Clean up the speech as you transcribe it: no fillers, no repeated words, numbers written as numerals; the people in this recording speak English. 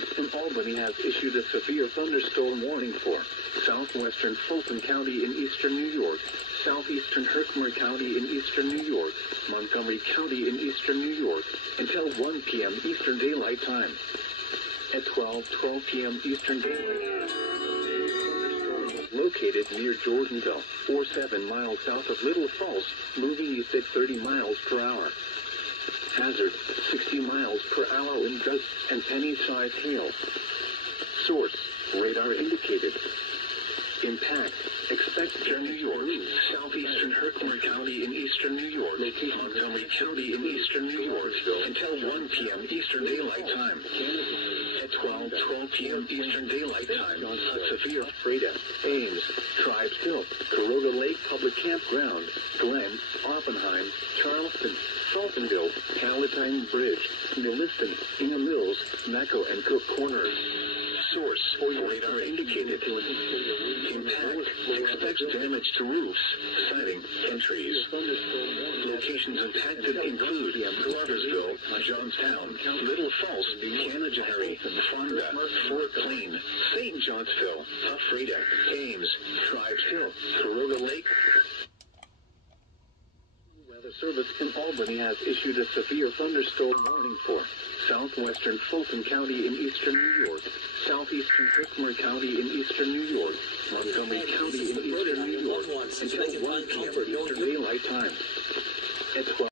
Service in Albany has issued a severe thunderstorm warning for southwestern Fulton County in eastern New York, southeastern Herkimer County in eastern New York, Montgomery County in eastern New York, until 1 p.m. Eastern Daylight Time. At 12 p.m. Eastern Daylight Time, located near Jordanville, or 7 miles south of Little Falls, moving east at 30 miles per hour. Hazard, 60 miles per hour wind gusts and penny-sized hail. Source, radar indicated. Impact, expected in New York, southeastern Herkimer County in eastern New York, Montgomery County in eastern New York, until 1 p.m. Eastern Daylight Time. At 12 p.m. Eastern Daylight Time, a severe Freda, Ames, Tribes Hill, Kuroga Lake Public Campground, Glen, Oppenheim, Charleston, Saltonville, Palatine Bridge, Milliston, Ingham Mills, Mecco, and Cook Corners. Source, radar indicated. Impact, expects damage to roofs, siding, and trees. Locations impacted include Gloversville, Johnstown, Little Falls, Canajoharie, Fonda, Fort Plain, St. Johnsville, Ephrata, Ames, Tribes Hill, Kuroga Lake. Weather Service in Albany has issued a severe thunderstorm warning for southwestern Fulton County in eastern New York, southeastern Herkimer County in eastern New York, Montgomery County in eastern New York, until 1 p.m. Eastern Daylight Time. At 12